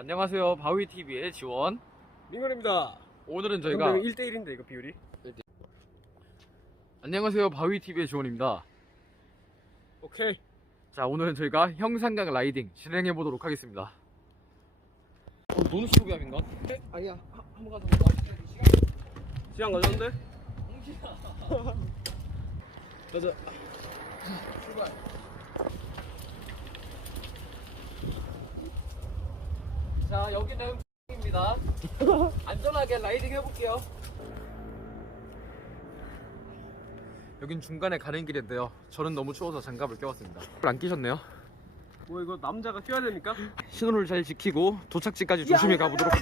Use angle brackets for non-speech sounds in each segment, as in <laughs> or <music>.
안녕하세요. 바위TV의 지원. 민건입니다. 오늘은 저희가 1대1인데 이거 비율이? 안녕하세요. 바위TV의 지원입니다. 오케이. 자, 오늘은 저희가 형산강 라이딩 진행해 보도록 하겠습니다. 어, 논스톱이야인가? 아니야. 한- 한번 가서 시간 가졌는데? 가자. 출발. 자, 여기는 입니다. 안전하게 라이딩 해볼게요. 여긴 중간에 가는 길인데요. 저는 너무 추워서 장갑을 껴왔습니다. 안 끼셨네요. 뭐 이거 남자가 껴야 됩니까? 신호를 잘 지키고 도착지까지 조심히 가보도록.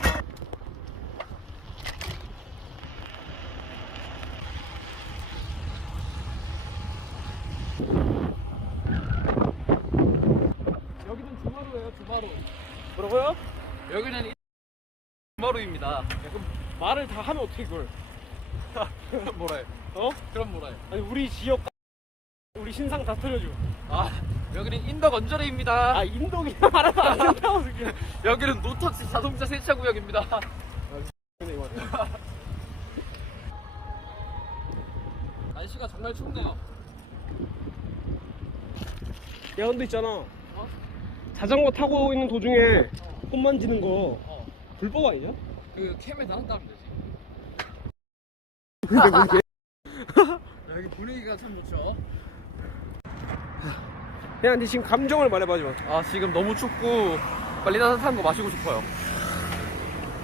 여기는 주마루예요, 주마루. 뭐라고요? 여기는 주마루입니다. 그럼 말을 다 하면 어떻게 그걸? <laughs> 그럼 뭐라 해? 어? 그럼 뭐라 해? 아니 우리 지역 우리 신상 다 털려줘. 아, 여기는 인덕 언저리입니다. 아 인동이야 말하면 안 된다고 그냥. <laughs> 여기는 노터치 자동차 세차 구역입니다. 이거 <laughs> 날씨가 정말 춥네요. 야 근데 있잖아. 어? 자전거 타고 있는 도중에 손 만지는 거 어, 불법 아니냐? 그 캠에 하면 되지. 근데 그게 여기 분위기가 참 좋죠. 야 근데 지금 감정을 말해봐 좀. 아 지금 너무 춥고 빨리 따뜻한 거 마시고 싶어요.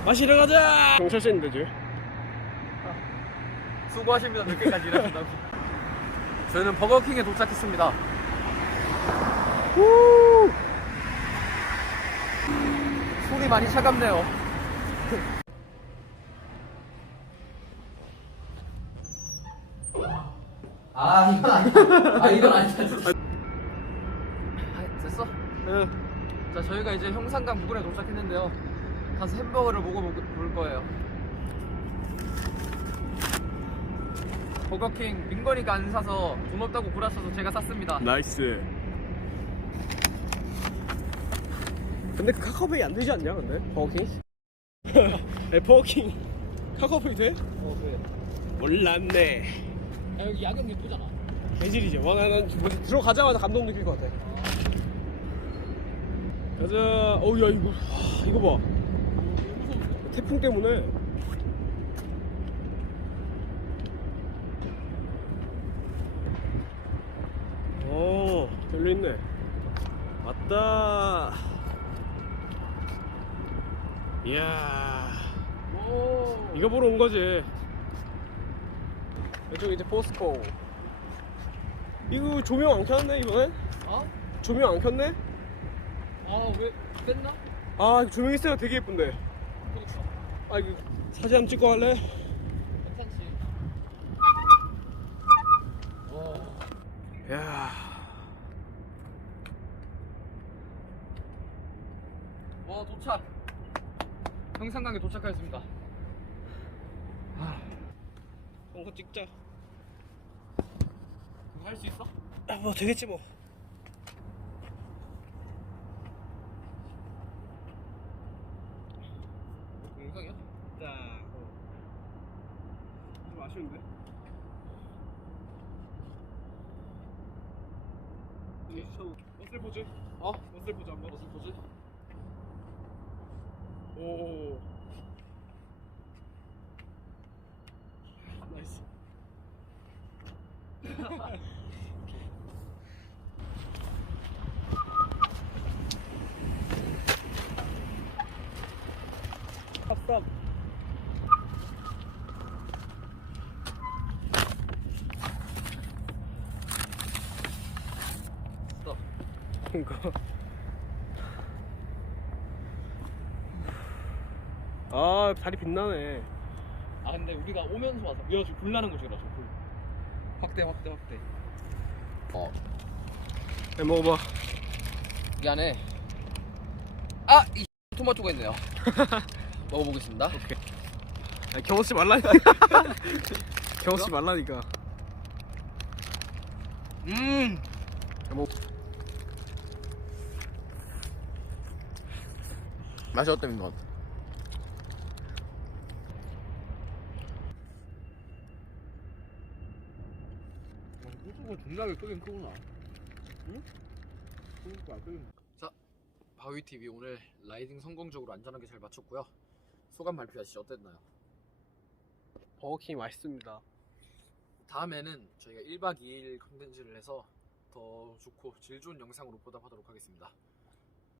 마시러 가자. 경찰서인데 지금. 수고하십니다. 늦게까지 일하신다고. 저희는 버거킹에 도착했습니다. 후. 손이 많이 차갑네요. <laughs> 아 이건 아니야. 아 이건 아니야. 아, 됐어? 응. 자 저희가 이제 형산강 부근에 도착했는데요. 가서 햄버거를 먹어볼 거예요. 버거킹 민건이가 안 사서 돈 없다고 구라쳐서 제가 샀습니다. 나이스. 근데 그 카카오페이 안 되지 않냐 근데? 버거킹? <laughs> 에 버거킹 카카오페이 돼? 어 그래. 몰랐네. 야, 여기 야경 예쁘잖아. 개질이죠. 와, 난, 난 뭐지, 들어가자마자 감동 느낄 것 같아. 가자. 어우, 야, 이거, 하, 이거 봐. 태풍 때문에. 어, 열려있네. 왔다. 이야. 오. 이거 보러 온 거지. 이쪽 이제 포스코. 이거 조명 안 켰네 이번엔? 어? 조명 안 켰네? 아왜 뺐나? 아 이거 조명 있어야 되게 예쁜데. 그러니까 아 이거 사진 한번 찍고 할래? 괜찮지. 와. 야. 와 도착. 형산강에 도착하였습니다. 이거 찍자. 할수 있어? 아, 뭐 되겠지 뭐. 영상이야? 자. 어. 좀 아쉬운데? 어슬 포즈? 어? 어슬 포즈 한번. 무슨 포즈? 오. 나이스. 탑삼. 스톱. 그니까. 아, 다리 빛나네. 아 근데 우리가 오면서 와서 야 지금 불 나는 곳이라 저 불. 확대 확대 확대. 어. 해 먹어봐. 이 <laughs> 안에 아 이 토마토가 있네요. <laughs> 먹어보겠습니다. 아, 경호씨 말라니까. <laughs> 경호씨 말라니까. 음. 뭐. 맛이 어때 민 건? 이거 존나게 끄긴 크구나. 응? 그러니까 끄긴. 바위 TV 오늘 라이딩 성공적으로 안전하게 잘 마쳤고요. 소감 발표하시죠. 어땠나요? 버거킹 맛있습니다. 다음에는 저희가 1박 2일 컨텐츠를 해서 더 좋고 질 좋은 영상으로 보답하도록 하겠습니다.